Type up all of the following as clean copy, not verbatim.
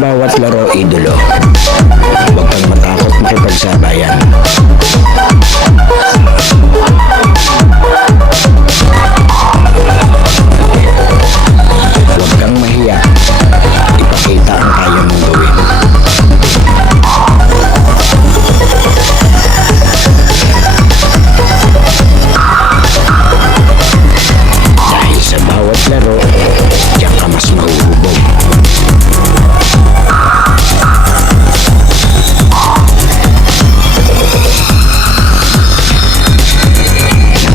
bawat laro, idolo. Huwag kang matakot makipagsabayan. Huwag kang mahiya. Ipakita ang kaya mong gawin. Dahil sa bawat laro, diyan ka mas mahuhubog.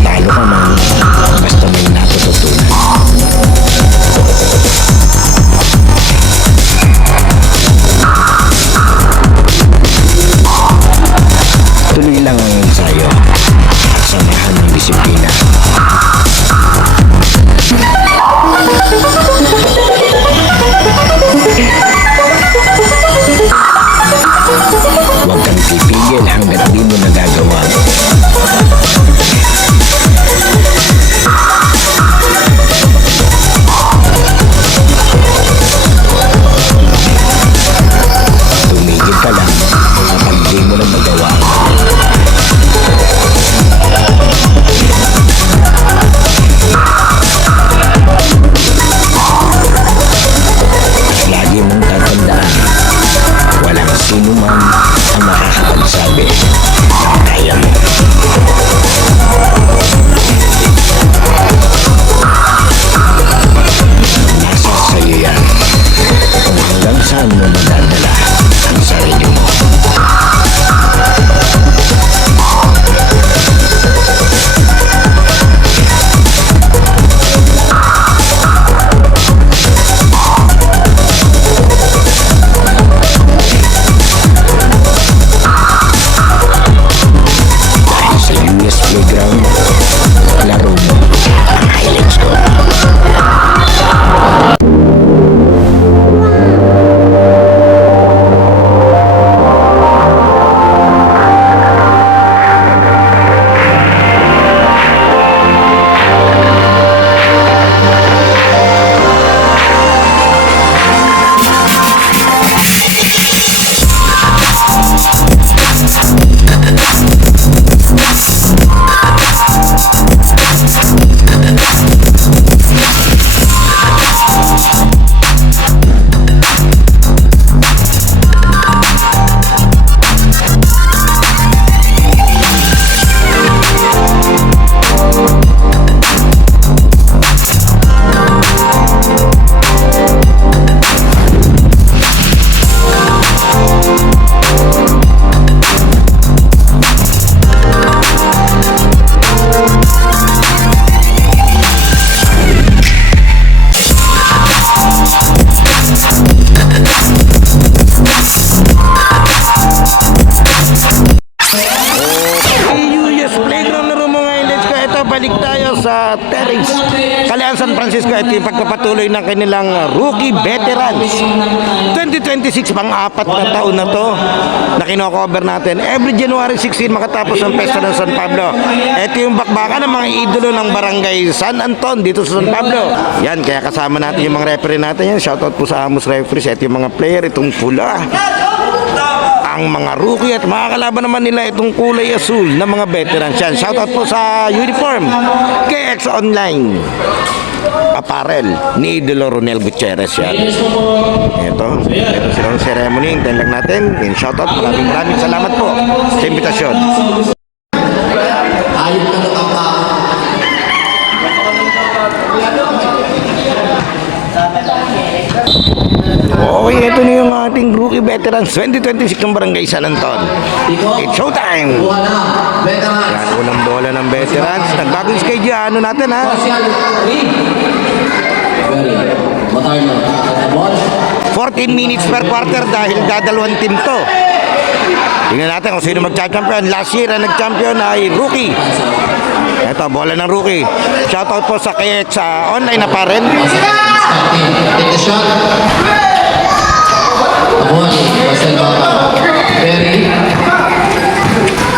Natalo ka man, basta may natututunan. Tuloy lang ang ensayo at samahan ng disiplina. Huwag kang pipigil hanggat di mo nagagawa. Tumigil ka lang kapag di mo na magawa. At lagi mong tatandaan, walang sino man ang makakapagsabi ng kaya mo. Nasa sa'yo yan kung hanggang saan mo madadala ang sarili mo. Dahil sa US Playground, laro mo ang highlights ko. US Playground na mga highlights ko. Ito, balik tayo sa Terrace Kalayaan San Francisco. Ito yung pagpapatuloy ng kanilang rookie veterans 2026, pang-apat na taon na to na kino-cover natin. Every January 16 makatapos ng Pesta ng San Pablo. Ito yung bakbakan ng mga idolo ng barangay San Anton dito sa San Pablo. Yan, kaya kasama natin yung mga referee natin yan. Shoutout po sa Amos Referees. Ito yung mga player, itong pula, ang mga rookie, at makakalaban naman nila itong kulay asul na mga veterans yan. Shoutout po sa uniform KX Online Apparel ni Idolo Ronel Gutierrez yan. Ito silang ceremony. Hintayin lang natin. Shoutout, maraming salamat po sa imbitasyon. Okay, ito na yung ating rookie veterans 2026 ng Barangay San Anton. It's showtime! Yan, unang bola ng veterans. Nagbagong schedule, ano natin ha? 14 minutes per quarter dahil dadalawang team to. Tingnan natin kung sino mag-champion. Last year ang nag-champion ay rookie. Ito, bola ng rookie. Shoutout po sa KX Online Apparel. Take the shot. Abon, Marcel Perry.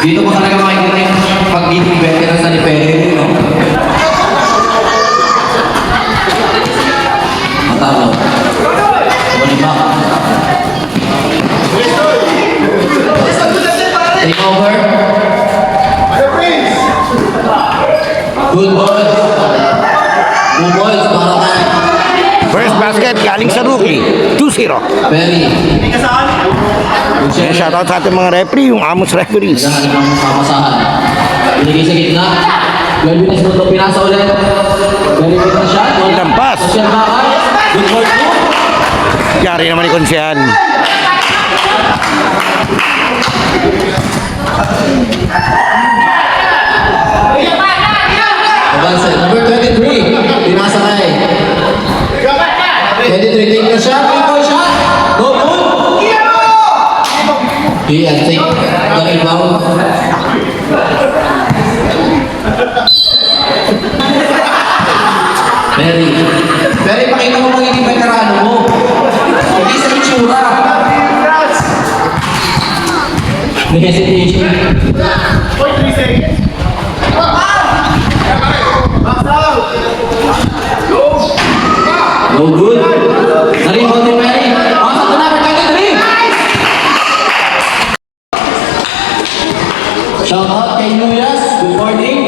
Dito mo talaga makikita yung pag-ibig veteran sa ni Perry, no? Matalo. Balimak. over. Good boys. Good boys, para tayo. First basket galing sa rookie. 2-0. Perry. Yan, shoutout sa ating mga referee, yung Amos referees. Naghahanap ng pamasahan. Binigay sa gitna. Galvines mo ito pinasa ulit. Very good na shot. Lampas. Siya bakal. Good for two. Yari naman ni Konsehan. Advance. Number 23. Pinasa kay. 23. Take the shot. Take the shot. No good. He and take the rebound. Very pakita mo magiging veterano mo. Hindi sa itsura. May hesitation. No good. Naribaw ni Perry. Pasok na number 23. Shout out kay Luyas. Good morning.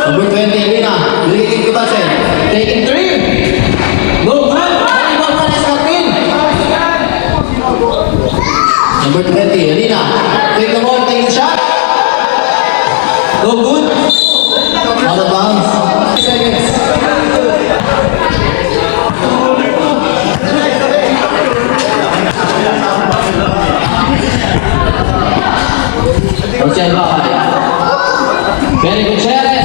Number 20, Elena. Leading to Basen. Taking 3. No good. Naribaw pa na Escapin. Number 20, Elena. Take the ball. Take the shot. No good. Out of bounds. 6 seconds. Rosel Bakay. Very good Cheres.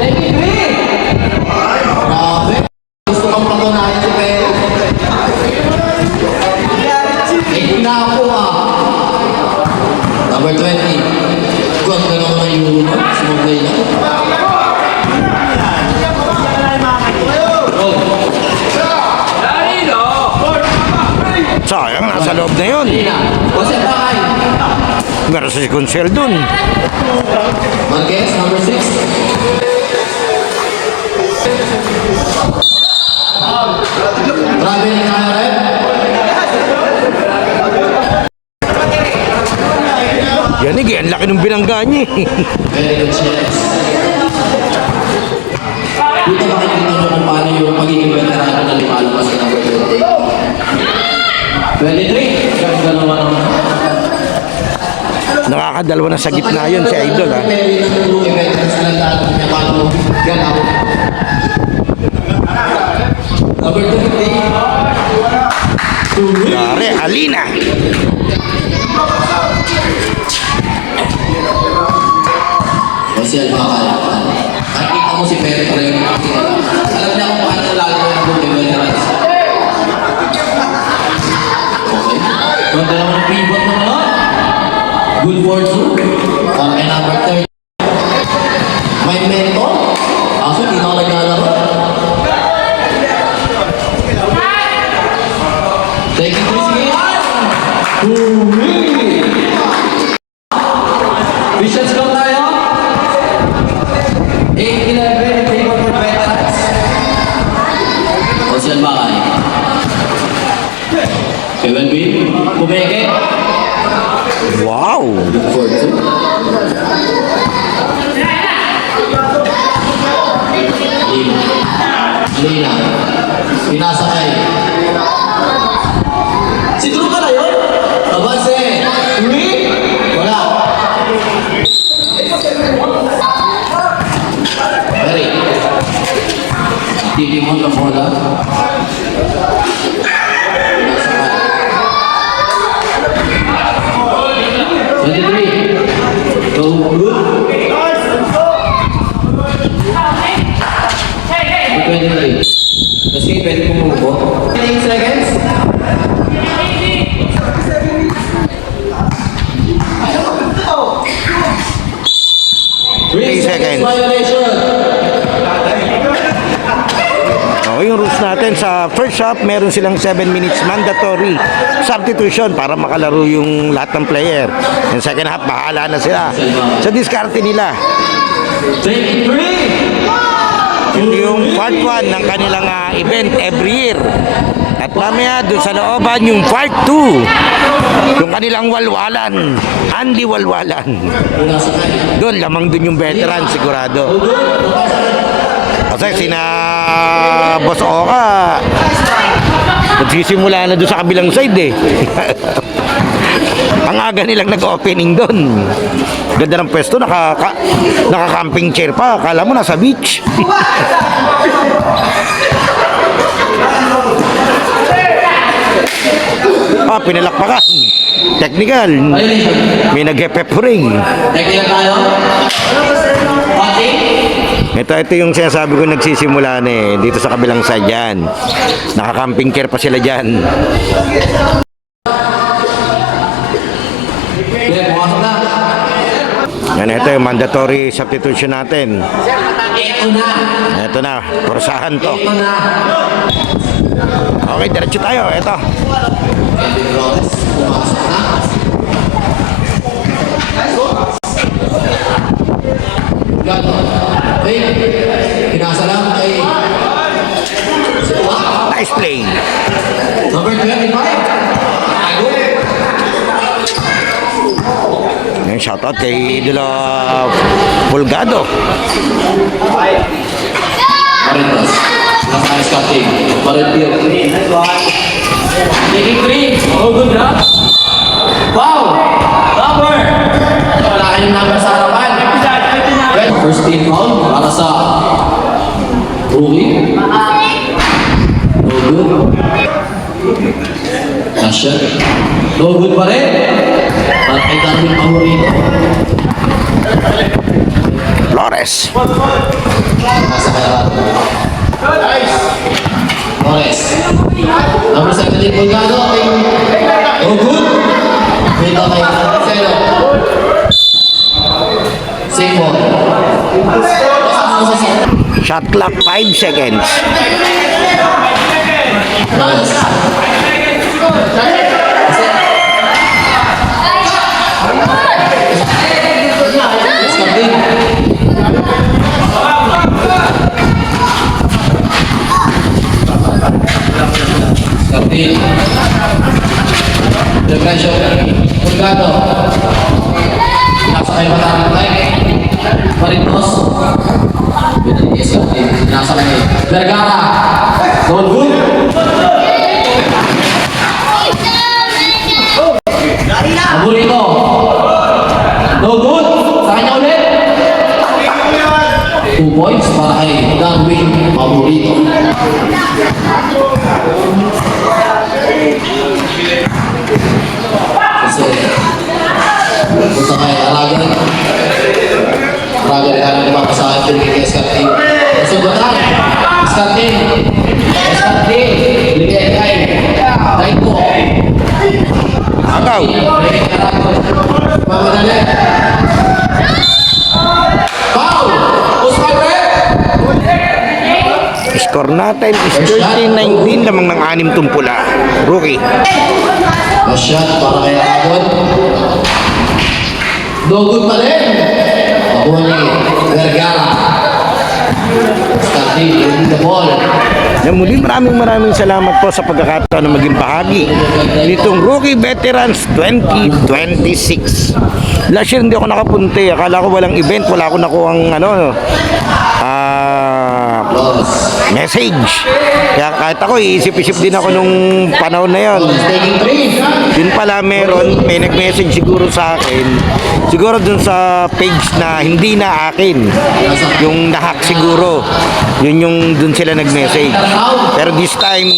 Taking 3. Grabe. Gusto kang patunayan si Perry. Eh, na ako Number 20. Ganda naman ang Euro. Small play na. Sayang, nasa loob na yun. Rosel Bakay. Meron sa si Consel dun. Marquez, number 6. Traveling na kayo rin. Yanig eh, ang laki ng binangga niya eh. Very good chance. Dito makikita nyo kung paano yung magiging veterano na lumalabas sa number 20. 23. Ganda naman ang Nakakadalawa na sa gitna yun si Idol ha. Perry ng tulong veterans na lahat ng paano ganaw. Number 23. Yari, Alina. Rosel Bakal. Nakikita mo si Perry pa rin. Alam niya kung paano lalaro ng mga veterans. Okay. Ganda naman ang pivot mo na. Good for two. Para kay number 30. May mentor. Kaso hindi na ako naglalaro. Taking 3 skate. Vision score tayo. 8-11 in favor for veterans. Rosel Bakay. Kevin B. Bumeke. Wow. For two. Lina. Pinasa kay. Si Drew ka na yun? Abase. Three. Wala. Very. Titi mo ang bola. Pinasa kay. 23. Go good. 23. Kasi pwede pumubo. 8 seconds. Eight seconds. Violation. Okay, yung rules natin sa first half, meron silang 7 minutes mandatory substitution para makalaro yung lahat ng player. And second half, bahala na sila. Sa diskarte nila. 23. Ito yung part 1 ng kanilang event every year. At mamaya doon sa looban yung part 2. Yung kanilang walwalan. Andy Walwalan. Doon, lamang doon yung veteran sigurado. Kasi sina Boss Oka, nagsisimula na doon sa kabilang side eh. Ang aga nilang nag-opening doon. Ganda ng pwesto, naka-camping chair pa. Akala mo nasa beach. Pinalakpakan. Technical. May nag-pepering. Technical tayo. Pati. Ito yung sinasabi ko nagsisimula na eh. Dito sa kabilang side yan. Naka-camping chair pa sila dyan. Yan, ito yung mandatory substitution natin. Ito na, kursahan to. Okay, diretso tayo. Ito. Pinasalam kay Nice play. number 25. Ngayon, shoutout kay Idolo Pulgado. Parentos. Nasa scouting. Parentos. Taking three. Oh, good na. Wow! Number! Wala kayong number sa harapan. First team foul para sa rookie. No good. Nasya. No good pa rin. Para kay Darwin Paborito. Flores. Nasa kaya. Flores. Number 17, Pulgado. No good. Dito kay Celo. Same ball. Shot clock 5 seconds. Flores. Skapin. Depression. Pulgado. Nasa kayo matangin tayo. Parintos. Pinag-i Skapin. Nasa kayo. Vergara. Don't good. Paborito. No good. Sa kanya ulit. 2 points para kay Darwin Paborito. Kasi punta kay Aragan. Aragan ka na napapasahan din kay Escartin. Subutan. Escartin. Escartin. Bigay kay Taito. Agaw. Mamadali. Foul! Oscar Red! Score natin is 13-19 lamang ng 6 tumpula. Rookie. A shot para kay Aragon. No good pa rin. Ako ni Vergara. Starting in the ball. Na muli maraming salamat po sa pagkakataon na maging bahagi nitong Rookie Veterans 2026. Last year hindi ako nakapunti. Akala ko walang event, wala ako nakuhang message. Kaya kahit ako, iisip-isip din ako nung panahon na yon. Taking three. Yun pala meron, may nag-message siguro sa akin. Siguro dun sa page na hindi na akin. Yung nahack siguro. Yun yung dun sila nag-message. Pero this time,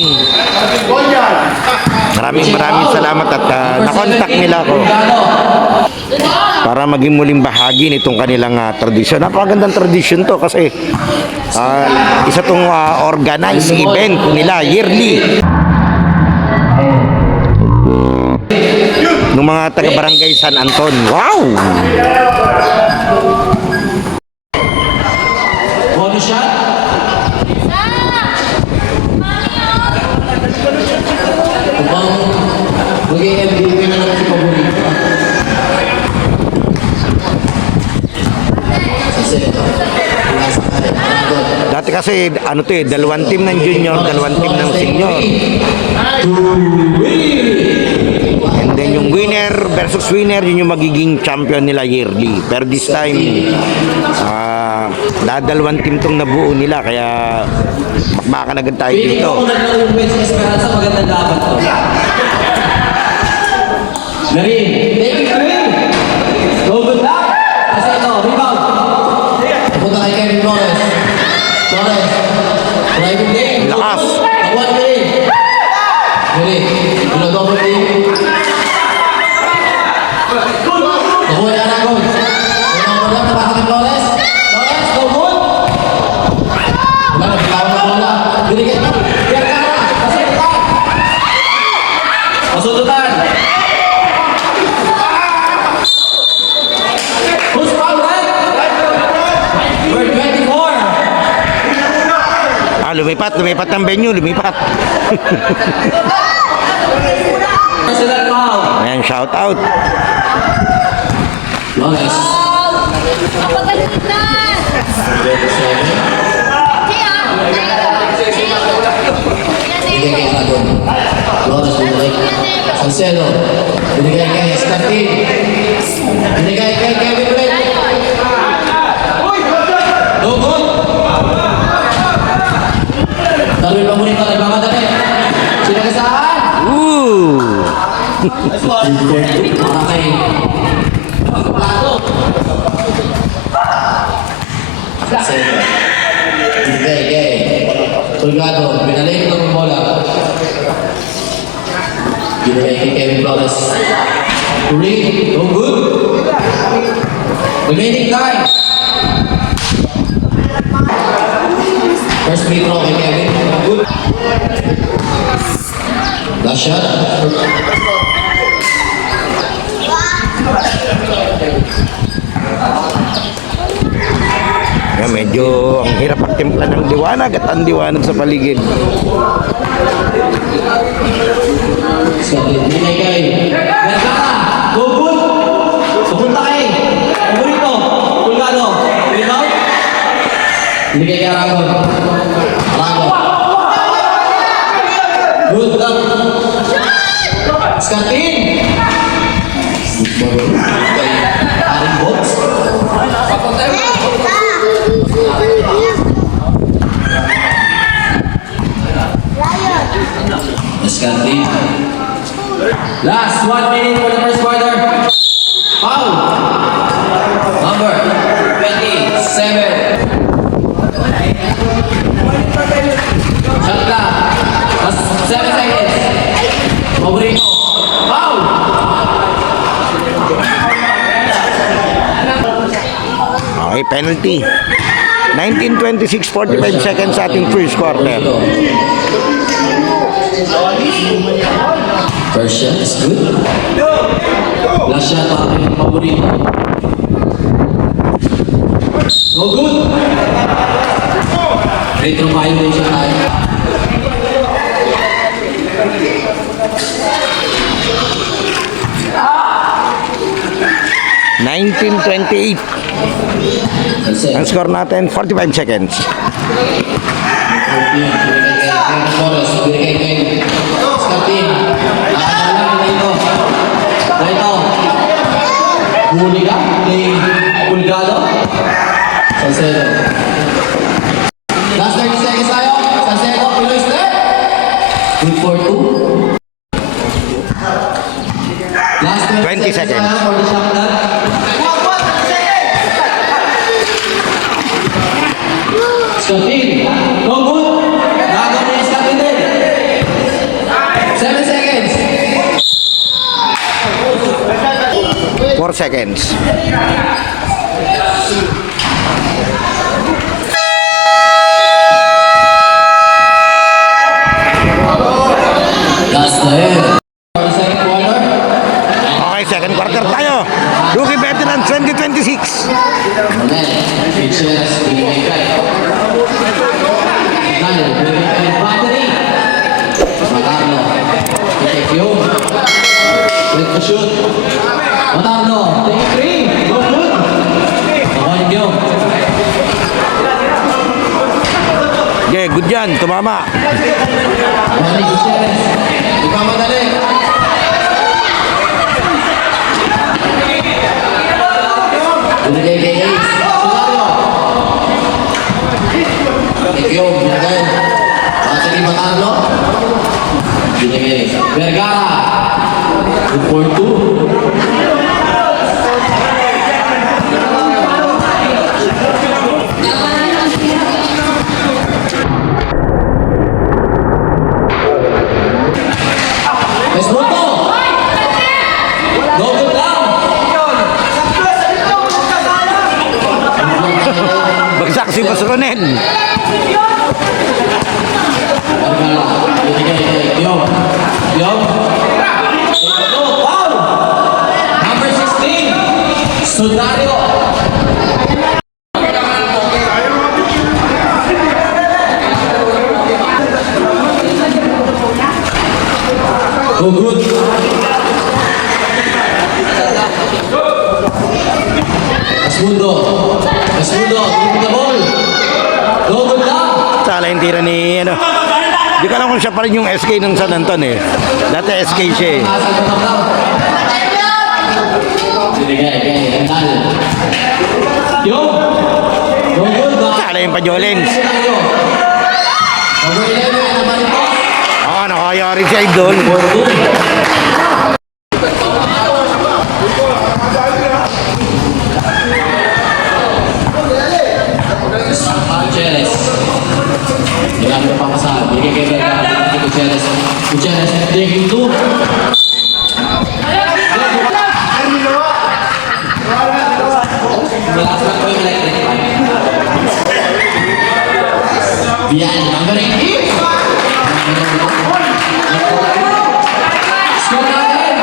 maraming salamat at na-contact nila ako para maging muling bahagi nitong kanilang tradisyon. Napakagandang tradisyon to kasi isa tong organized event nila yearly ng mga taga-barangay San Anton. Wow! Bonus shot. Upang maging MVP na naman si Paborito. Sa seto. Nasa kaya. Dati Kasi ano to eh, dalawang team ng junior, dalawang team ng senior. And then yung winner versus winner, yun yung magiging champion nila yearly. Pero this time, dalawang team tong nabuo nila, kaya makmakan agad tayo Feeling dito. ko kung naglaro yung Benz Esperanza, magandang laban to. Larin, take it away. Go good luck. Kasi ito, rebound. Pupunta kay Kevin Flores. Flores, driving game. Lakas. Nakuha ni Larin. Larin, double team. Nakuha ni Aragon. Nakuha na tapos kay Flores. Flores, go good. Wala, nagtawag na bola. Binigay na. Pierre Cara, masututan. Masututan. Who's foul, right? We're 24. Lumipat ang venue, lumipat. Personal foul. Ayan, shout out. Flores. Kapagalit na! 27. Binigay kay Aragon. Flores binigay. Cancelo. Binigay kay Escartin. Binigay kay Kevin Brett. No good. Darwin Pamunita nagmamadali. Sinagasahan. Ooh! Para kay Plato. Cancelo. Binigay kay Tulgado. Binalik ng bola. Binigay kay Kevin Flores. Three. No good. Remaining time. First free throw kay Kevin. No good. Last shot. Ayan, medyo ang hirap magtimpla ng liwanag at ang liwanag sa paligid. Scotland. Binigay kay Vergara. Go good. Pupunta kay Paborito. Tulgado. Rebound. Binigay kay Aragon. Aragon. Good luck. Scarpin. Kay Haring Box. Scarpin. Last 1 minute for the first quarter. Foul. Number 27. Shot clock. Last 7 seconds. Paborito. Foul. Okay, penalty. 19:26, 45 seconds sa ating first quarter. First shot is good. Last shot para kay Paborito. No good. Retro violation tayo. Nineteen 28. Ang score natin, 45 seconds. Binigay kay Kevin Flores. Binigay kay Scarpin. Nakakala dito. Dito. Huli ka kay Pulgado. Salcedo. Last 30 seconds tayo. Salcedo, Pinoy step. Good for 2. Last 20 seconds. tayo for the shot clock. Scarpin. No good. Nagawa niya yung Scarpin din. 7 seconds. 4 seconds. Last na yun. For the second quarter. Okay, second quarter tayo. Rookie Veterans 2026. Manel, Pitches, binigay kay Manel, binigay kay Battery. Matarno, take yun. Wait to shoot. Matarno, take 3. Go good. Nakuha yun. Ayan, tumama. Manny Gutierrez. Di pa madali. Binigay kay Ace. Sulario. Ikyo, binigay. Anthony Matarlo. Binigay. Vergara. Good for 2. Esmoto! No good down! Bagsak si Boss Ronen. Vergara, binigay kay Diop. Diop. No, foul! Number 16, Sudario. No good. Esmundo. Esmundo, take the ball. No good down. Sala yung tira ni, ano. Di ko alam kung siya pa rin yung SK ng San Anton eh. Dati SK siya eh. Binigay kay Endal. Yo! No good ba? Sala yung Pajolens. Number 11, naman ito. Oo, nakayari si Idol. Gutierrez. Marami pa pasahan. Bigay kay Vergara. Bigay kay Gutierrez. Gutierrez. Taking 2. Bian, number 18. Score natin.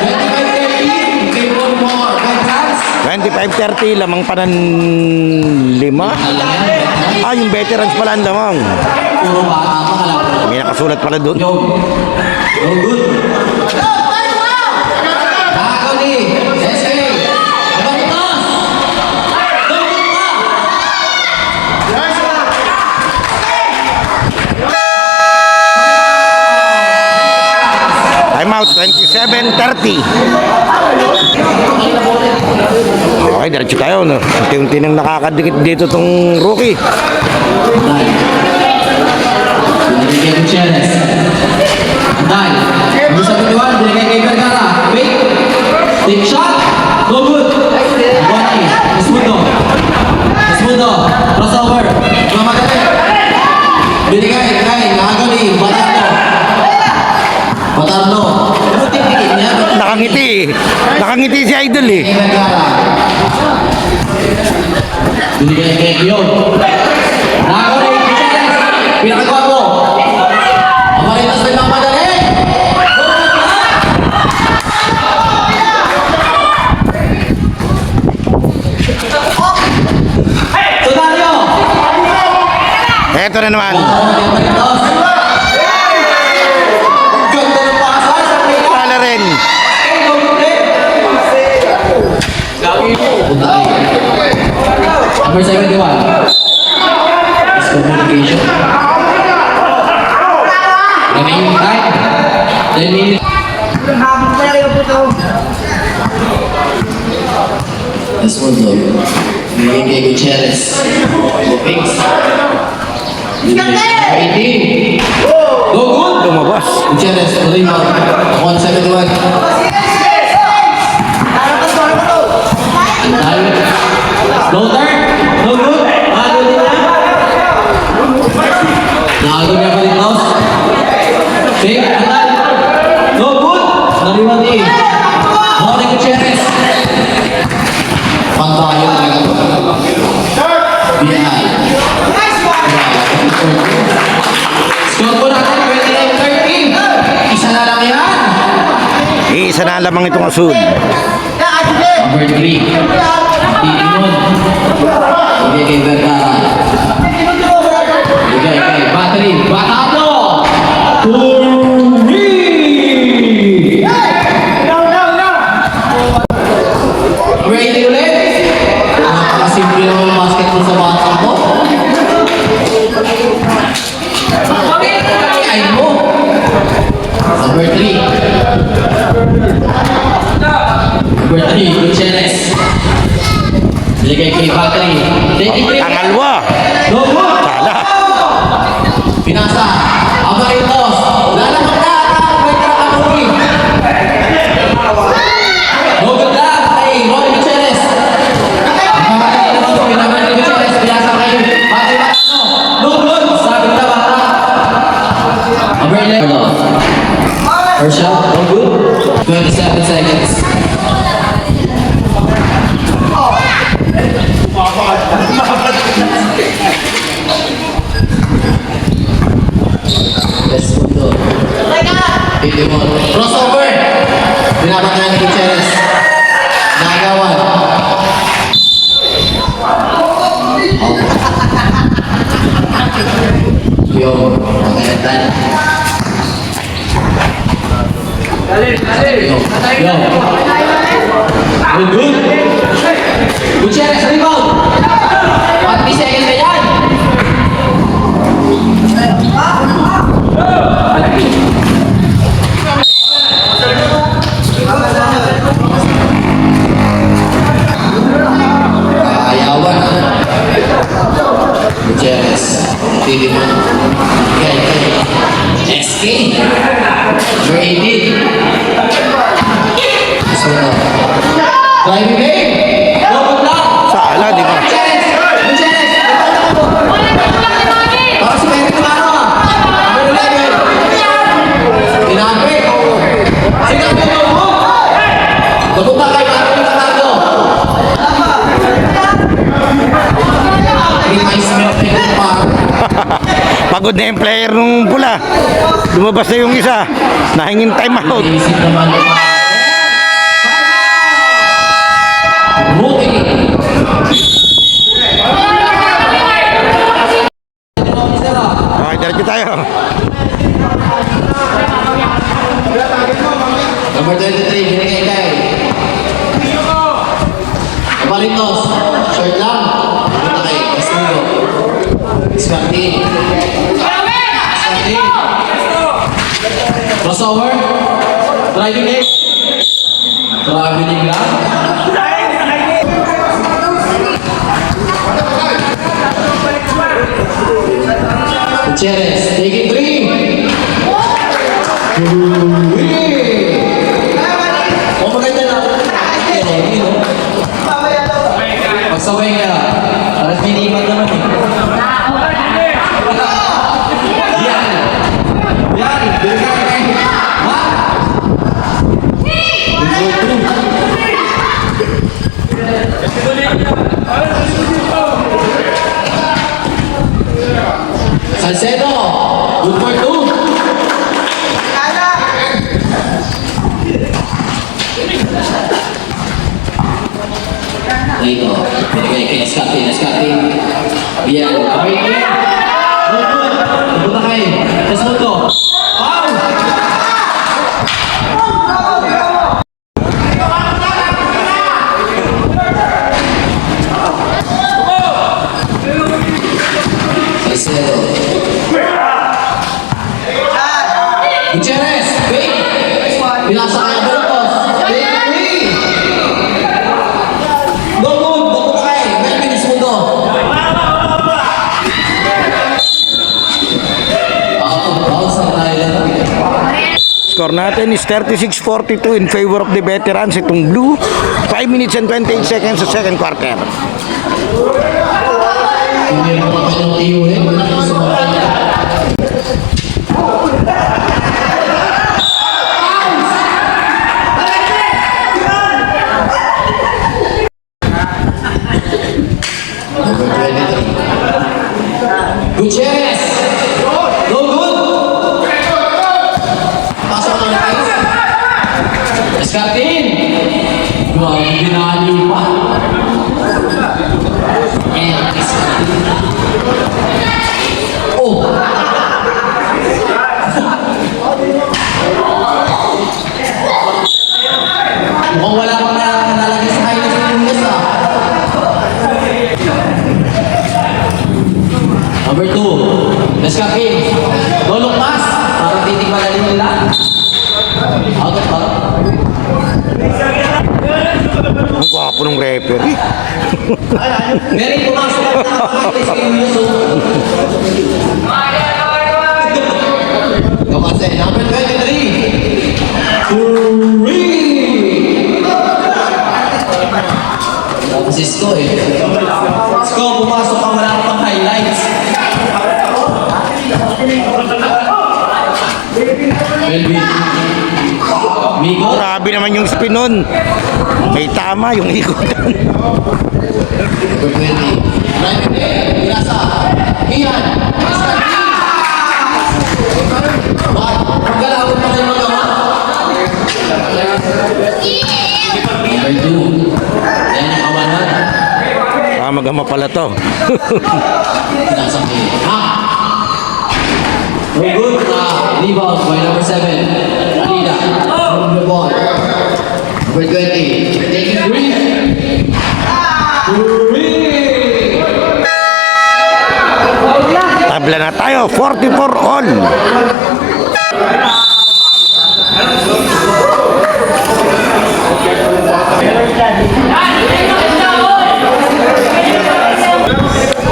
25-13. Game one more. Veterans. 25-30, lamang pa ng 5. Ah, yung veterans pala ang lamang. Puro bata pa ka lang. May nakasulat pala doon. Yo. No good. Nakakali. SK. Abanitos. No good pa. Time out, 27-30. Okay, diretso tayo, no? Unti-unti nang nakakadikit dito tong rookie. Binigay kay Gutierrez. Andal. Number 71. Binigay kay Vergara. Wait. Take shot. No good. Bonnie. Esmundo. Esmundo. Crossover. Mamadali. Binigay kay Nagani. Batarno. Batarno. Ano tipikit niya? Nakangiti eh. Nakangiti si Idol eh. Kay Vergara. Binigay kay Kiyon. Nagani. Gutierrez. Pinakagawa mo. Amaritas na nagmamadali. Sudario. Eto na naman. Ganda ng pasas. Sala rin. Number 71. Miscommunication. Remaining time. 10 minutes. Esmundo. Bigay kay Gutierrez. Pinks. Bigay kay 18. Go good. Lumabas. Gutierrez, rebound. 171. Antal. Floater. No good. Bago din niya. Bago niya Palitos. Fake. Antal. No good. Nariwan din. Jorge Gutierrez. Pantayo talaga to. Biyahan. Score po natin 29-13. Isa na lang yan. Isa na lamang itong asul. Number 3. Titimon. Bigay kay Vergara. Bigay kay Battery. Batado! Turmi! Ready ulit? Napakasimple naman yung basketball sa bata mo. kain mo. Number 3. Number 3, Gutierrez. Binigay kay Battery. Tangalwa. Dogo. Sala. Pinasa. Amaritos. Lalakad na. May Krakaturi. Dogo lang kay Roy Gutierrez. Pinamay ni Gutierrez. Pinasa kay Battery Matano. Dogo. Sabi na bata. Number 11. First shot. Dogo. 27 seconds. Best punto. Crossover. Binabatayan ni Gutierrez. Nagawan. Yo, magandang. Yo. Good. Gutierrez, rebound. 40 seconds na yan. Ayawan. Gutierrez. Pili mo. SK. Number 18. So, driving game. Double block. Sala, di ba? Gutierrez. Para si Pepe Tumaro. Number 11. Tinapit. Sinabi mo. Napunta kay Marco Tatardo. Reminds me of Pepe Tumaro. Pagod na yung player nung pula. Lumabas na yung isa. Nahingin time out. Iisip naman yung mga rookie. Okay, diretso tayo. Number 23, binigay kay Abalitos. Short lang. Punta kay Castillo. Scotty. Crossover. Driving game. Traveling lang. Gutierrez, taking 3. Oh, maganda na. Pagsabay ka. Parang minimal naman eh. Yan. Yan. Bigyan ka kayo. Ha? Salcedo. Good for 2. Dito. Binigay kay Escati. Bien. Kamay niya. Good. Punta kay Esmundo. Foul! Salcedo. Gutierrez. Wait. Pinasa kay Burgos. Score natin is 36-42 in favor of the veterans. Itong blue, 5 minutes and 28 seconds sa second quarter. Hindi mo pa ng tiyo eh. Number 23. Gutierrez. No good. Pasok ng ice. Escartin. Grabe, binali pa. And Escartin. Oh. Mukhang wala pang nalagay sa highlights ng Lunes ah. Number 2, Escartin. No look pass. Jose, number 23. Three. Tapos si Sko eh. Sko, pumasok ka, wala ka pang highlights. Melvin. Migo. Grabe naman yung spin nun. May tama yung ikutan. Number 20. Private A, Pirasa. Ian. What? Pagkalawin pa kayo magawa? Number 2. Yan yung kawanan. Magama pala to. Pirasa A. Ha? No good. Rebound by number 7. Alina. From the ball. Number 20. Taking three. Tabla na tayo, 44 all.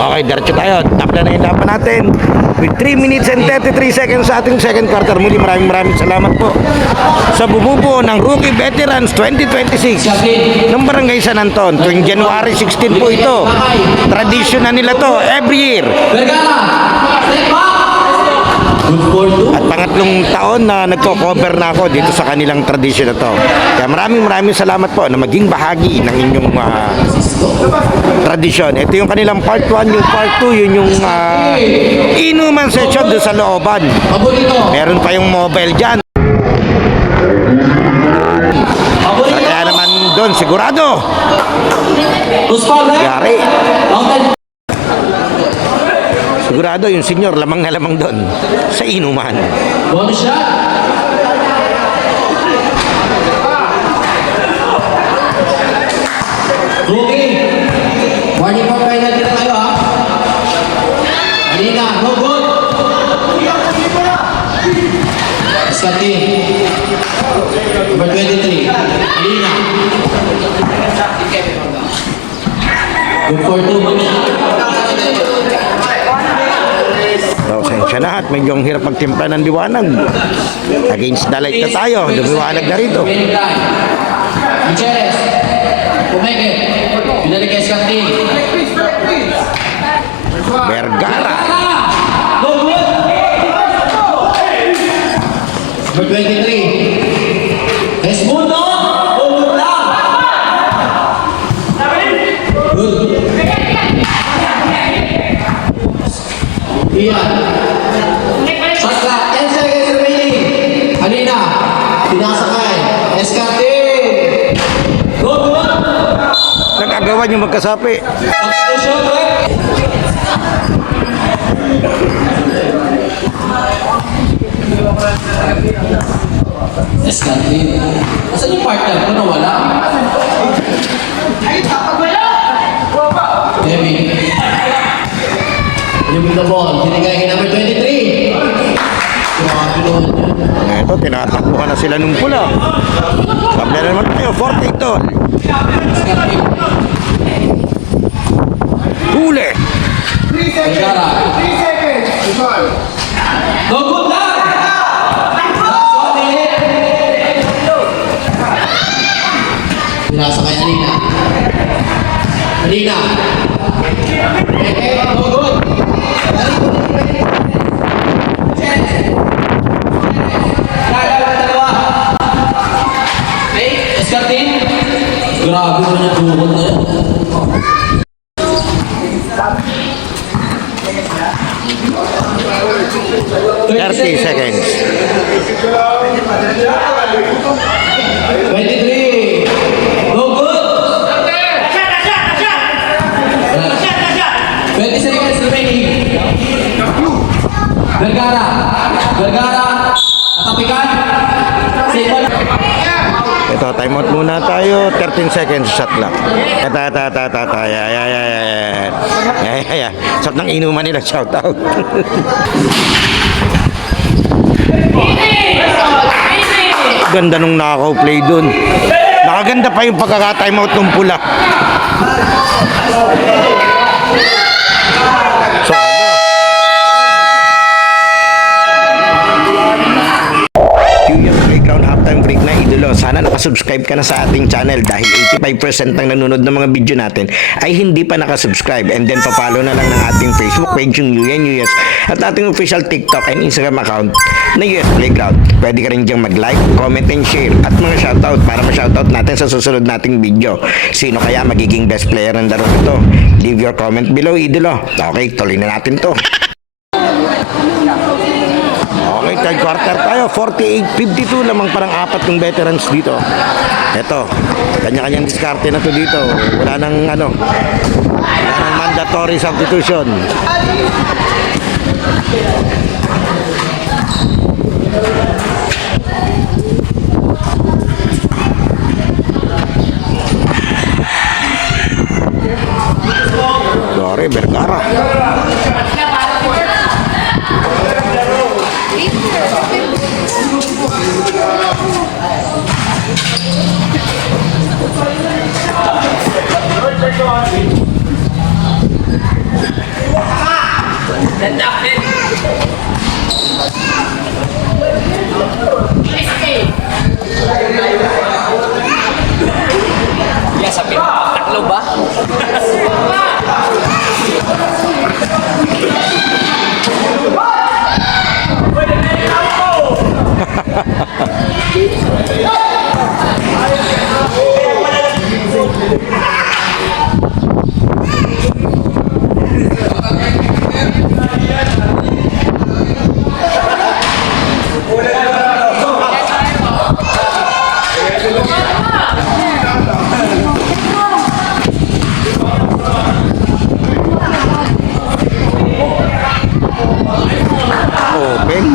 Okay, diretso tayo. Tabla na yung laban natin. With 3 minutes and 33 seconds sa ating second quarter. Muli maraming salamat po sa bumubuo ng Rookie Veterans 2026 ng Barangay San Anton. Tuwing January 16 po ito. Tradisyon na nila to every year. Vergara. Step back. Good for two. At pangatlong taon na nagko-cover na ako dito sa kanilang tradisyon na to. Kaya maraming salamat po na maging bahagi ng inyong tradisyon. Ito yung kanilang part 1, yung part 2, yun yung inuman session doon sa looban. Paborito. Meron pa yung mobile dyan. Paborito. Kaya naman doon, sigurado. Gusto Yari. Mountain. Sigurado yung senior, lamang na lamang doon sa inuman. Bonus shot. Rookie. Warning for penalty na tayo ha. Alina, no good. Scotty. Number 23. Alina. Good for two. Pasensya na at medyo ang hirap magtimpla ng liwanag. Against the light na tayo. Lumiwanag na rito. Gutierrez. Pumeke. Binalik kay Scotty. Vergara. No good. Number 23. Esmundo. No good lang. Good. Ian. Shot clock. 10 seconds remaining. Alina. Pinasakay. Escarte. No good. Nag-agawan yung magkasapi. Substitution, right? Escante. Asan yung partner ko na wala? Kevin. Living the ball. Tinigay kay number 23. Grabe naman yan. Ito, tinatakbuhan na sila nung pula. Tabla na naman tayo, 48 all. Huli. Vergara. No good lang! That's what they hit. Pinasa kay Alina. Alina. No good. Escartin. Grabe naman yung tuhod na yan. Thirty seconds. 23. No good. 20 seconds remaining. Vergara. Vergara. Natapikan. Save ball. Ito, time out muna tayo. 13 seconds shot clock. Shot ng inuman nila, shout out. Ganda nung knockout play dun. Nakaganda pa yung pagkaka-time out ng pula. So, Sana nakasubscribe ka na sa ating channel dahil 85% ng nanonood ng mga video natin ay hindi pa nakasubscribe. And then papalo na lang ng ating Facebook page, yung UNUS, at ating official TikTok and Instagram account na US Playground. Pwede ka rin diyang mag-like, comment, and share at mga shoutout para ma-shoutout natin sa susunod nating video. Sino kaya magiging best player ng laro ito? Leave your comment below, idolo. Okay, tuloy na natin to. Okay, third quarter tayo. 48-52 lamang, parang apat yung veterans dito. Ito, kanya-kanyang diskarte na to dito. Wala nang mandatory substitution. Sorry, Vergara. Ya, sabi taklo ba? Open.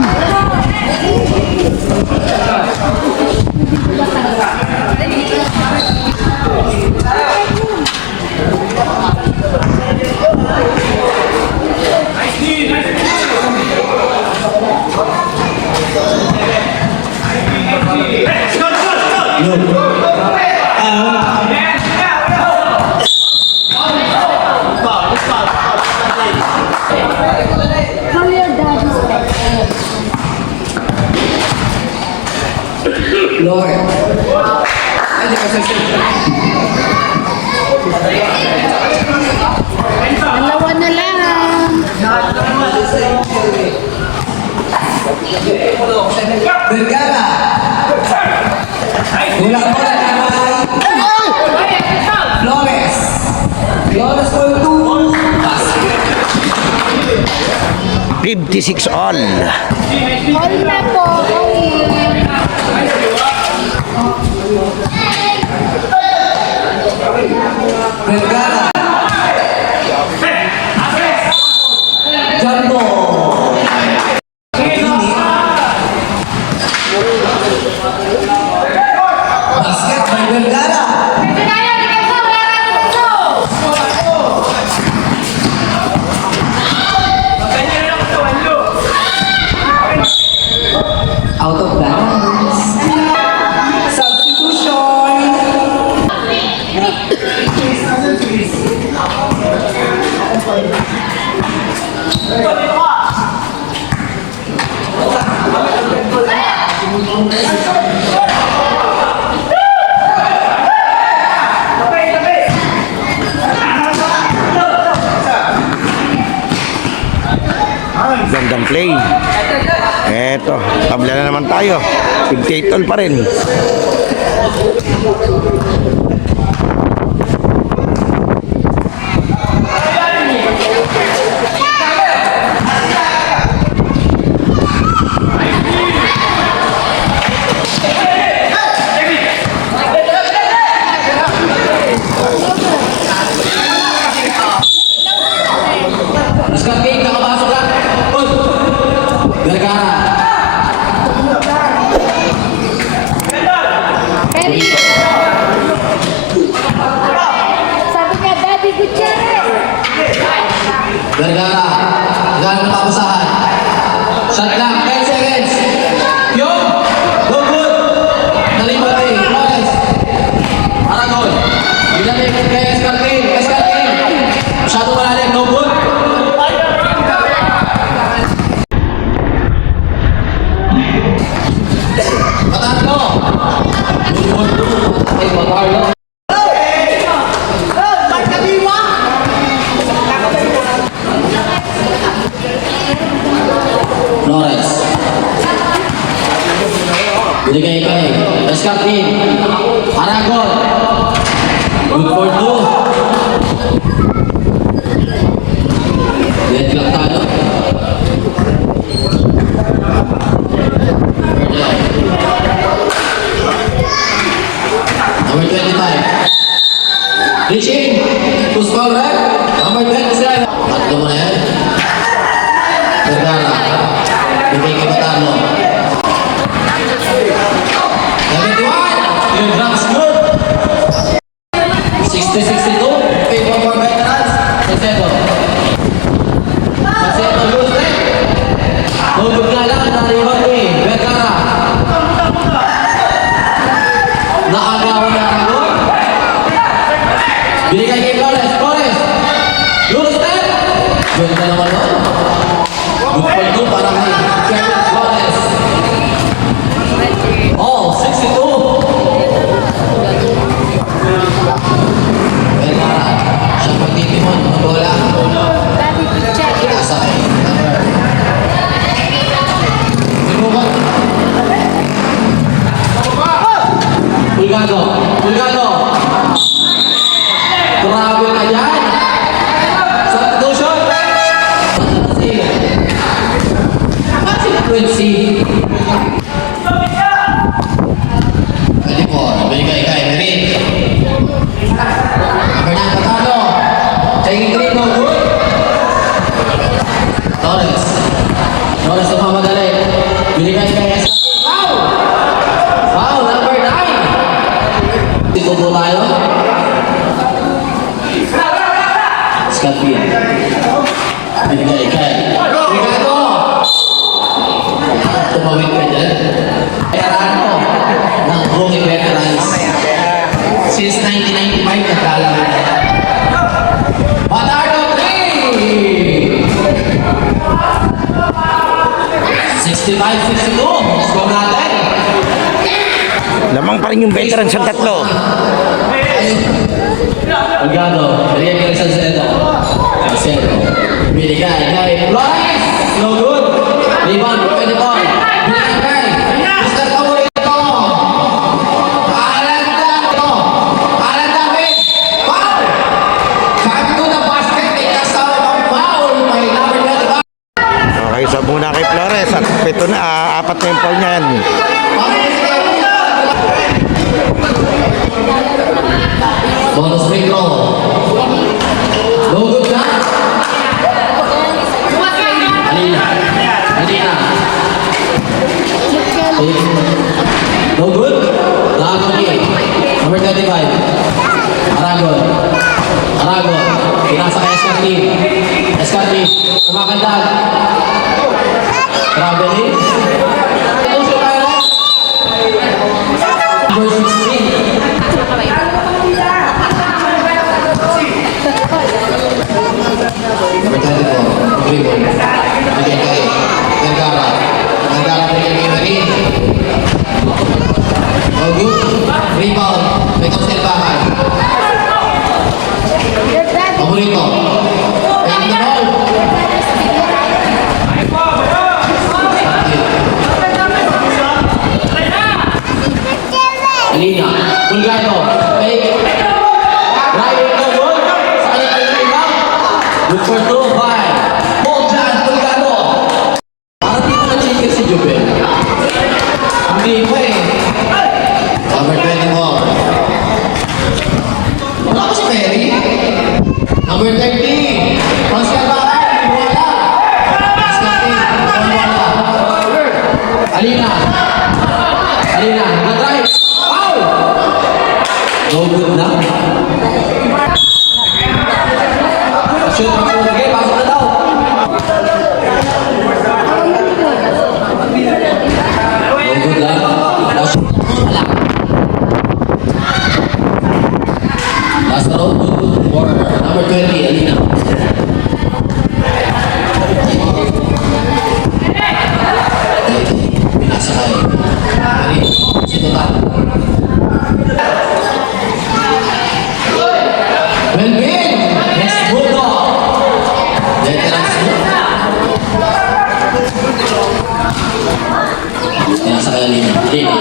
How your dad is like? Lord. Ay, di kasi Dalawa na lang. Vergara. Wala po na Flores. Flores for 2. Basket. 56 all. All na po. Vergara. Jumbo. Basket by Vergara. Out of balance. Substitution. Gandang play. Eto, tabla na naman tayo. 58 all pa rin. Scott King, nakapasok lang. Vergara. Perry. Binigay kay Escartin. Aragon. Good for two. Dead clock tayo. Number 25. Reaching. To small red. Number 27. Tatlo mo na yan. Vergara. Bigay kay Batano. 71. Your drops good. 60-62. Favor for veterans. Salcedo. Salcedo lose it. Tugod nga lang. Nariwan ni Vergara. Naagawan na ako. Binigay kay Flores. Flores. Lose it. Ganda naman nun. Good for two para kay Kevin Flores. Oh, 62. Vergara. Siya pagtitimon. Ang bola. Daddy, check. Nasa kay number. Sinubat. Pulgado. Pulgado. Grabe ka dyan. Substitution. Quincy. 24. Binigay kay Merin. Fernand Patano. Taking three, no good. Torres. Torres sa mamadali. Binigay kay Escartin. Foul! Foul, number 9. Dito po tayo. Escartin. Binigay kay Ricardo. Tumawid ka dyan. Veterano ng Rookie Veterans. Since 1995, naglalaro na. Batardo 3! 65-62. Score natin. Lamang pa rin yung veteran sa tatlo. Pagano, Rian kay Salcedo. Salcedo. Binigay kay Flores. No good. Rebound, pwede po. Binigay kay Mr. Favorito. Alan David. Alan David. Foul! Sabi ko na basket, may kasama pang foul. May number 25. Okay, so muna kay Flores at pito na, apat na yung foul niyan. Bonus free throw. No good na. Alina. Alina. No good. Aragon ni. Number 35. Aragon. Aragon. Pinasa kay Escartin. Escartin. Kumakandag. Traveling. Number 16. Number 24, Gribon. Bigay kay Vergara. Vergara bigay kay Marin. No good. Rebound. May kaustelbahan. Paborito. Take the ball. Alina. Pulgado. Fake. Ryan no good. Sa kanya yung rebound. Good for two. Bye. Boljan. Pulgado. Parang dito na chicken si Jubel. Hindi pa eh. Number 24. Wala ko si Perry. Number 13. Pascal Bakay. Wala. Pascal wala. Alina. Alina. Nag-drive. Foul! No good na. Shoot, magbibigay. Pasok na daw. No good lang. Last wala. Last row, good for number 20, Alina. Pinasa kay Marin. Sito ba? Melvin! Next Bulldog! Veterans mo. Pinasa kay Alina. Alina.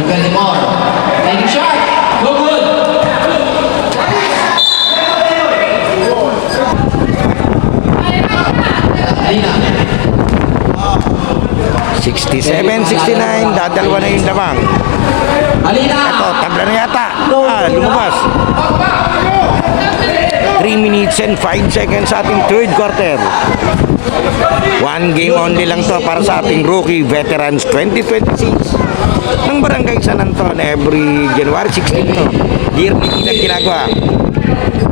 Number 24. Taking shot. No good. Alina. 67-69, dadalwa na yung lamang. Alina. Ito, tabla na yata. Lumabas. 3 minutes and 5 seconds sa ating third quarter. One game only lang to para sa ating rookie veterans 2026 ng Barangay San Anton every January 16 to. Yearly na ginagawa.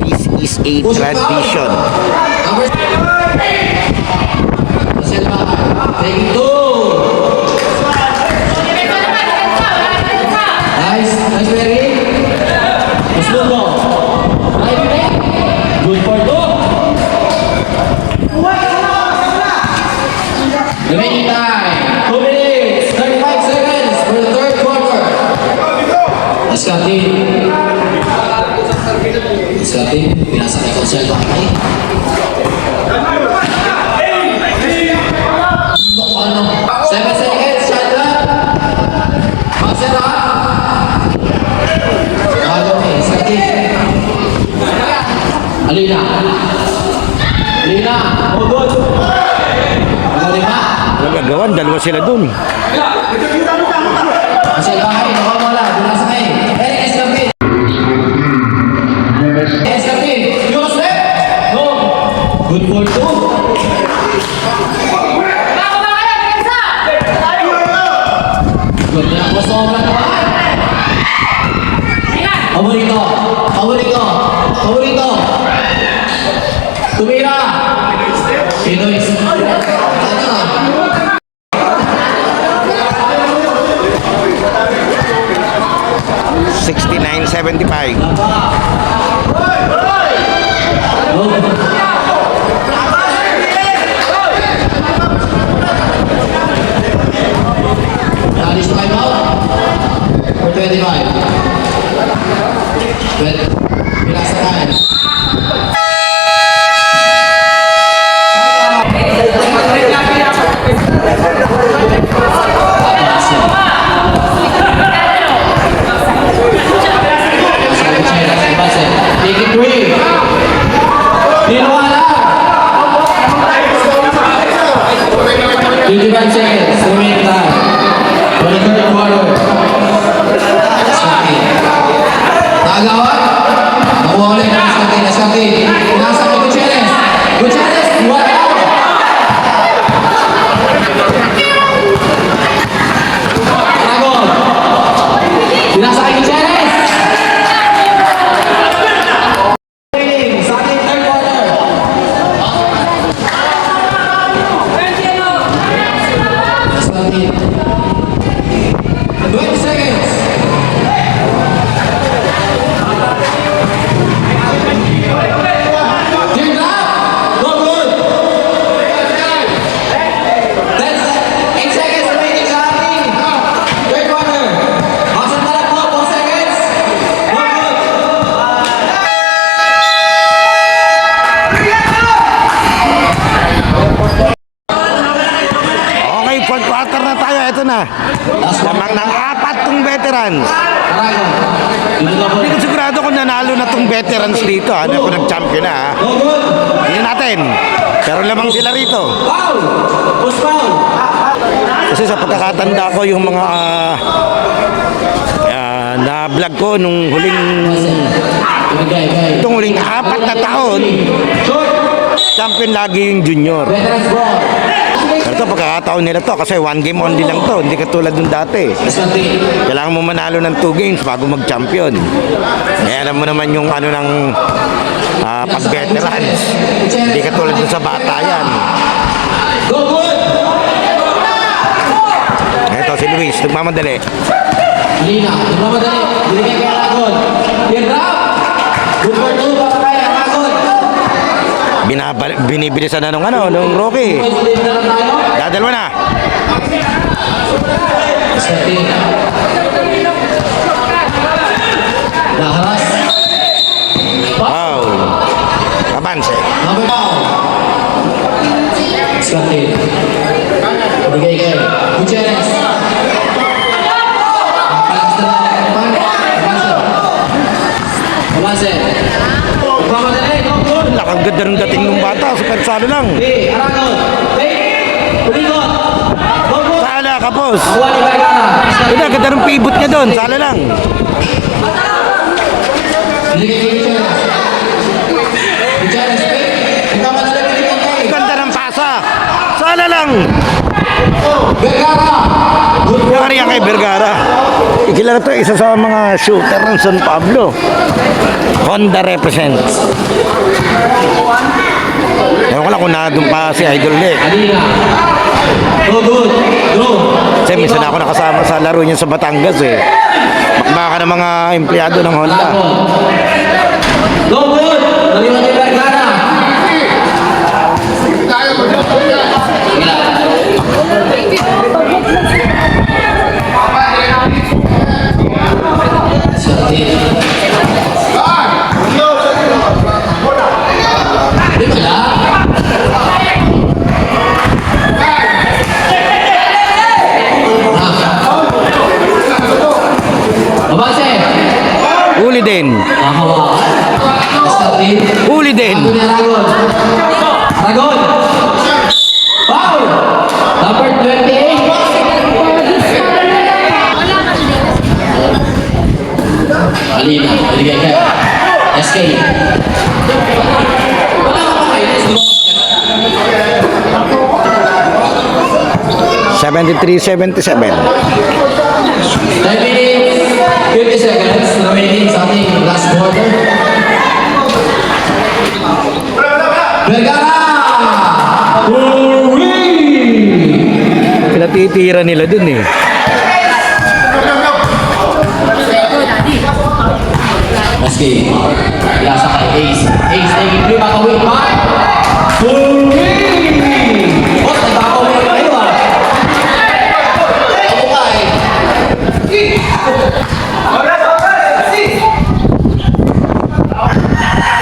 This is a tradition. Number Silva. Taking two. Nice. Nice, Mary. Muslugo. Right back. Good for two. Remaining time. 2 minutes. 35 seconds for the third quarter. Escati. Escati. Pinasa kay Conselva. Ay. Ano? 7 seconds. Shot clock. Masera. Escati. Alina. Alina. Oh, good. Alina. Walang gagawan, dalawa sila dun. Masih bahay, nakamala, bulas na eh. Eric Escapin. Escapin, you step. No. Good for two. Good na, masobra naman. Favorito, favorito, favorito. Tumira. Pinoy. 69-75. Alice time out for 25. Pinasa time. Take it away. Dinuala. 25 seconds. Remaining time. For the third quarter. Escati. Tagawan. Nakuha ulit ng Escati. Escati. Pinasa kay Gutierrez. Gutierrez. What out? Dragon. Pinasa kay Gutierrez. Sa ating third quarter. Escati. 20 seconds. Teardrop. No good. 8 seconds remaining sa ating third quarter. Masan talakbo, 4 seconds. No good. Okay, fourth quarter na tayo. Ito na. Lamang ng apat tong veterans. Dragon. Dito na po. Hindi ko sigurado kung nanalo na tong veterans dito. Ano kung nag-champion na. Ha? No good. Tingnan natin. Pero lamang sila rito. Foul. Push foul. Kasi sa pagkakatanda ko yung mga na-vlog ko nung huling itong huling 4 na taon, champion lagi yung junior. Veterans ball. Pero ito pagkakataon nila to kasi one game only lang to, hindi katulad nung dati. Escati. Kailangan mo manalo ng 2 games bago mag-champion. Eh alam mo naman yung ano ng pag-veterans. Hindi katulad dun sa bata yan. Go good. Ito si Luis, nagmamadali. Alina, nagmamadali. Binigay kay Aragon. Teardrop. Good for two para kay Aragon. Binibilisan na nung Rocky. Pwede din na lang tayo. Dadalwa na. Escati. Naharas. Wow. Kabanse. Number foul. Escati. Binigay kay Gutierrez. Ang ganda ng dating ng bata. Super salo lang. Okay, Aragon. Fake. Umikot. Go. Sala ka, boss. Nakuha ni Vergara. Ito, ang ganda ng pivot niya doon. Sala lang. Binigay kay Gutierrez. Gutierrez, fake. Ikaw madali binigay kay Ganda ng pasa. Sala lang. Vergara. Good Yung kanya kay Vergara. Ikilala to, isa sa mga shooter ng San Pablo. Honda represents. Ewan ko lang kung nandun pa si Idol Nick. Alina. Go good. Go. Kasi minsan ako nakasama sa laro niya sa Batangas eh. Baka ng mga empleyado ng Honda. Go good. Naliwan kay Vergara. Huli din. Huli din. Aragon. Foul. Number 28. Alina, binigay kay SK. Wala ka pa kayo. 73-77. 10 minutes, 50 seconds remaining sa ating last quarter. Vergara! Pinatitira nila dun eh. SK. Lasa kay Ace. Ace taking 3 back away. Oh, nagkakawin na kayo ah. Ako ka eh.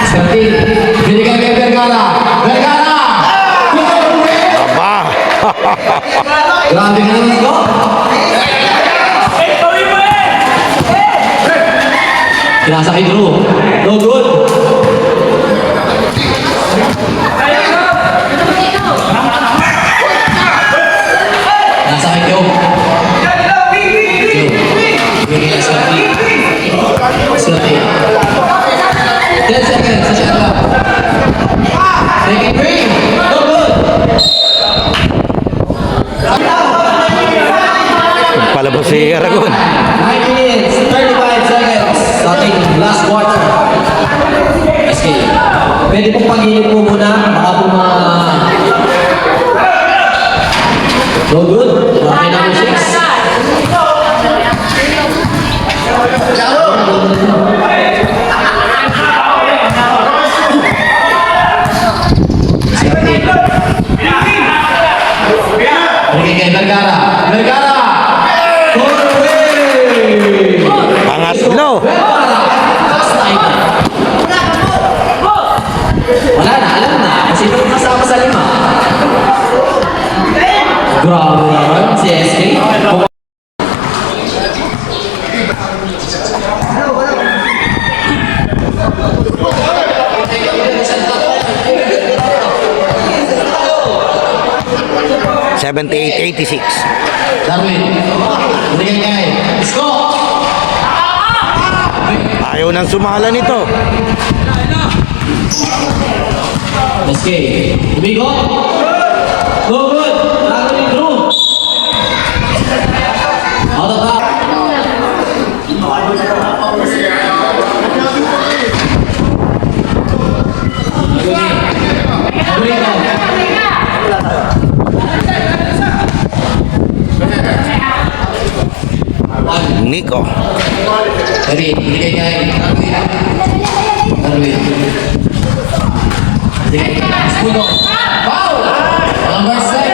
Skirty. Binigay kay Vergara. Vergara! Aba. Grabe ka naman ko. Kinasa kay Drew. No good. Nasa kay Kyo. Kyo. Bigay kay Scotty. Scotty. 10 seconds sa shot lang. Taking three. No good. Palabas si Aragon. 9 minutes, 35 seconds sa ating last quarter. SK, pwede pong pag-inip po muna, baka po mga... No good, okay number 6. Okay, kay Vergara. Vergara! Corner away! Pangatlo. Wala na, alam na. Kasi ito kasama sa 5. Grabe naman si SK. Darwin. Binigay kay Isko. Ayaw nang sumala nito. SK. Umigot. Go good. Lago ni Drew. Out of that. Nico. Darwin. Binigay kay Darwin. Darwin. Binigay kay Escudo. Foul! Number 7.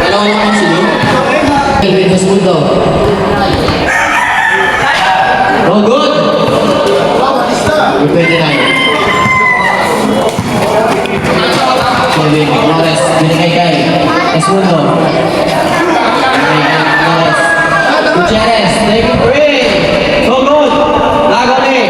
Hello, naman si Lu. Elvin Escudo. Oh, good. Pwede na yun. Elvin Flores. Binigay kay Escudo. Binigay kay Flores. Gutierrez. Taking 3. So good. Lago ni.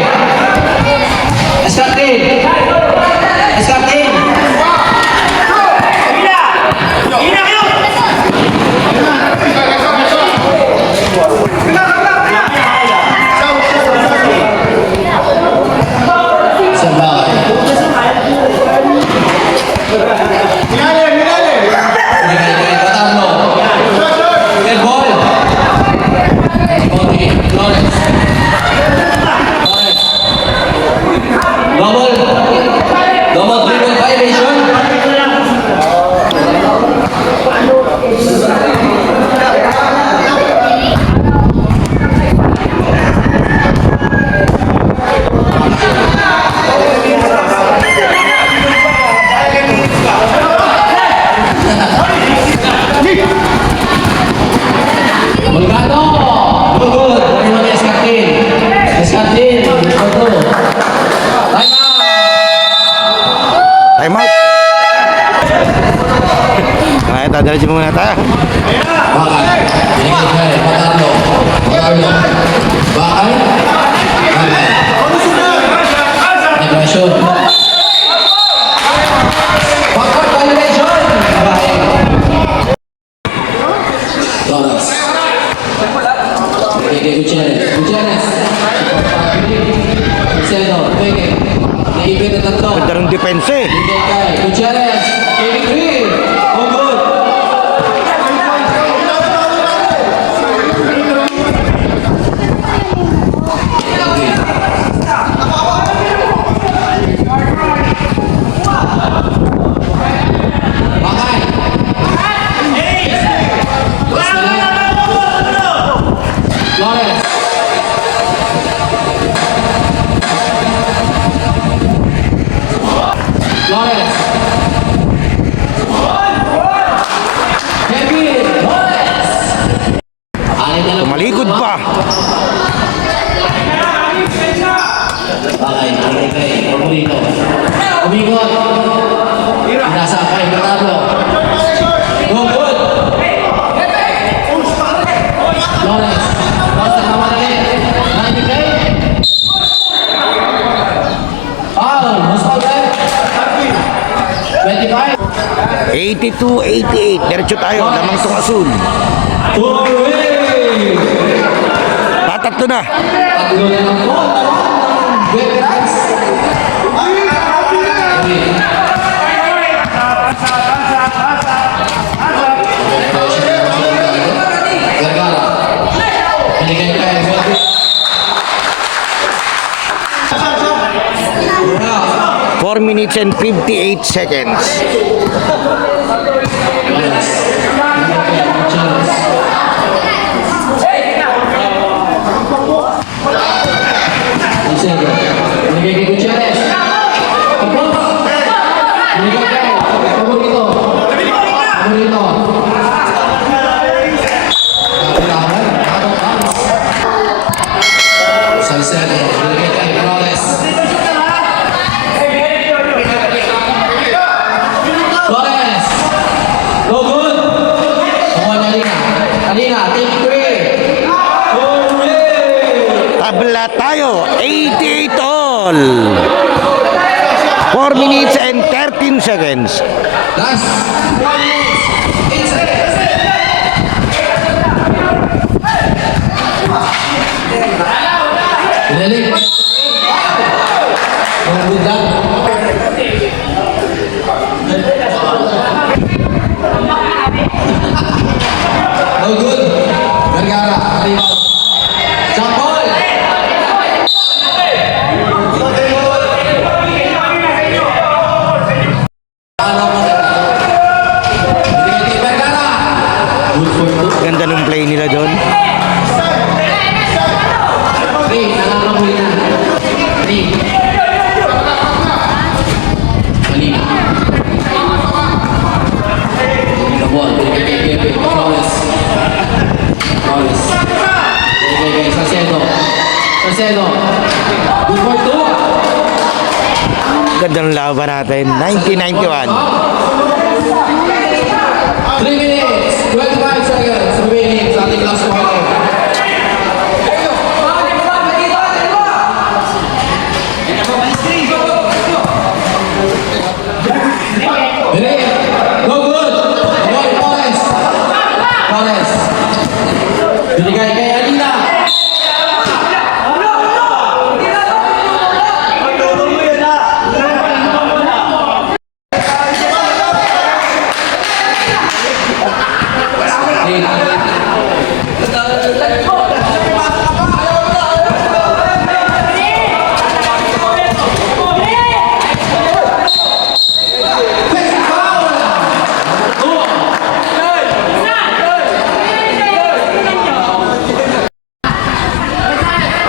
Medyo muna tayo. Bakay. Binigay kay Patarlo. Patarlo. Bakay. Bakay. Negosyon. Bakay violation. Bakay. Torres. Peke Gutierrez. Gutierrez. Marcelo. Peke. Naibig na tatlo. Ganda ng depensa eh. Binigay kay Gutierrez. Peke Green. Oh, good. Bakay. Flores. Flores. Kevin Flores. Alin na lang. Tumalikod pa. Bakay, kay Paborito. Umingot. Nasa kay Patarlo. Go good. Flores. Basta na madali. Naibigay. Foul. Mas foul eh. 25. 82-88. Diretso tayo. Lamang tong asul. Tatatlo na. Tatlo na lang po. Veterans. Vergara. Binigay kay Veterans. 4 minutes and 58 seconds. Binigay kay Gutierrez. Tapos. Binigay kay Paborito. Paborito. Kapilawan. Salcedo. Binigay kay Flores. Flores. Go good. Kuha niya Alina. Alina, take 3. Tabla tayo. 88 all. 4 minutes and 13 seconds. Last 1 minute. 8 seconds. Binalik. Go good lang. No good. Vergara. Sampol. Ganda ng play nila doon. Ganda ng laban natin. 1991. 3 minutes, 25 seconds remaining sa ating last quarter. Binig, go good. Avoid Flores. Flores. Binigay kay Alina.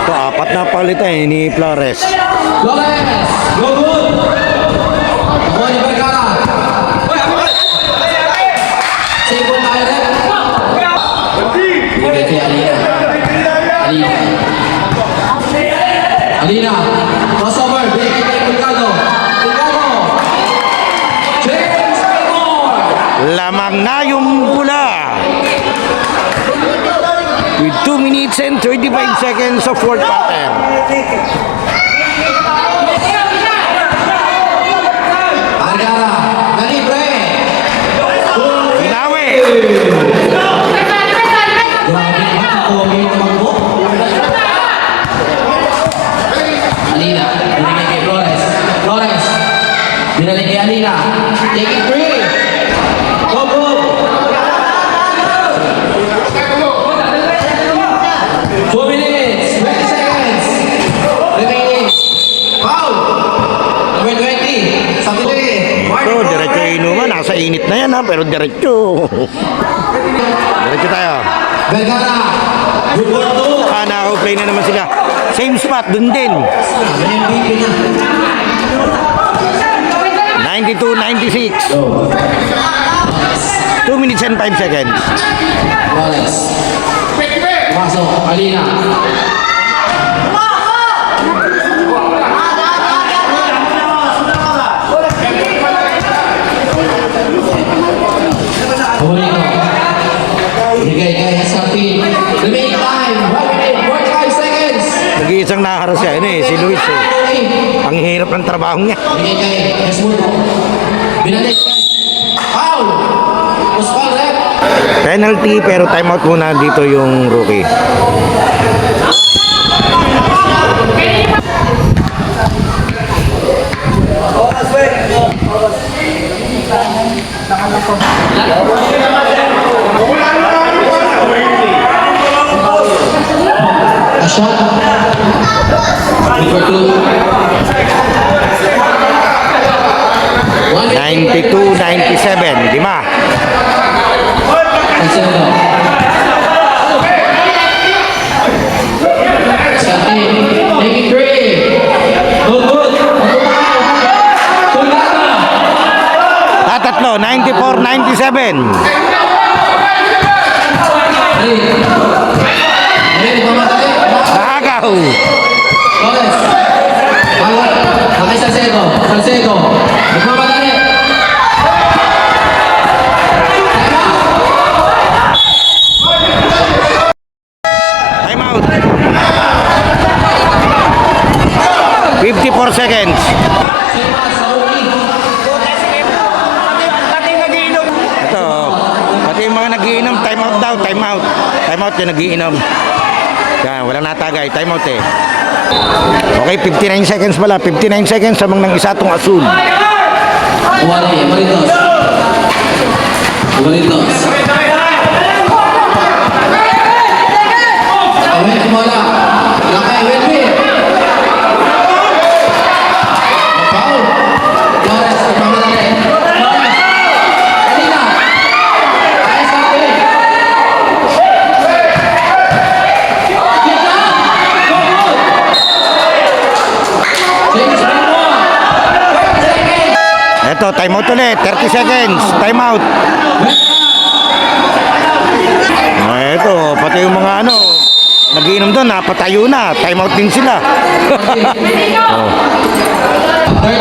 Ito, apat na palitan eh, ni Flores. Flores, go good. Avoid Vergara. Save ball tayo rin. Binigay kay Alina. Alina. Alina. Crossover. Binigay kay Mercado. Mercado. James Gilmore. Lamang na yung with 2 minutes and 35 seconds of fourth quarter. Vergara, dali pre. Binawi. Grabe naman, pogi naman po. Alina, binigay kay Flores. Flores, binalik kay Alina. Take it free. Go, good. 2 minutes, 20 seconds. Remaining. Foul. Number 20. Sa tuloy. Ito, diretso inuman. Nasa init na yan ha, pero diretso. Diretso tayo. Vergara. Good for two. Naka-play na naman sila. Same spot, dun din. MVP na. 92-96. 2 minutes and 5 seconds. Flores. Pasok, Alina. Paulino. Bigay kay Sapi. Remaining time. 1 minute, 45 seconds. Nag-iisang nakaharap siya. Ano si Luis eh. Ang hirap ng trabaho niya. Bigay kay Esmundo. Binalik kay Foul. Osval rep. Penalty pero timeout muna dito yung rookie. A shot. Number 2. 92-97. Lima. Cancelo. Sapi. Taking three. Good, good. Tulata. Tatlo. 94-97. Ready, pamatay. Nakagaw. Flores. Bawat. Kami Salcedo. Salcedo. Nagmamadali. Timeout. 54 seconds. Ito, pati yung mga nagiinom, timeout daw, timeout. Timeout yung nagiinom. Yan, walang natagay, timeout eh. Okay, 59 seconds pala, 59 seconds samang ng isa tong asul. Umali. Umalitos. Umalitos. Awin, kumala. Lakay, Wilby. Foul. Flores, nagmamadali. Alina. Ay, sabi. Kita. Go, go. James Benoit. Second. Ito, timeout ulit, 30 seconds, timeout. Ito, pati yung mga nagiinom doon, napatayo na, timeout din sila. 30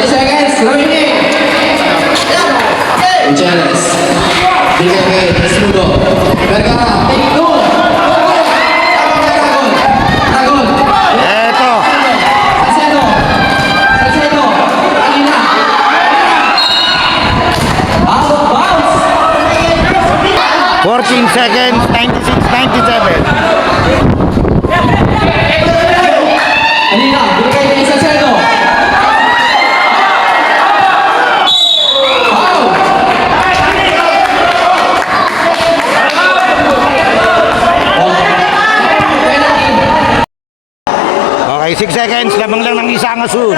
seconds, remaining. Gutierrez. Bigay kay Esmudo. Vergara. Take two. Dragon. Dragon. Ito, Salcedo. Salcedo. Alina. Out of bounds. 14 seconds, 96-97. Alina. Bigay kay Salcedo. Foul. Penalty. Okay, 6 seconds, lamang lang ng isang asul.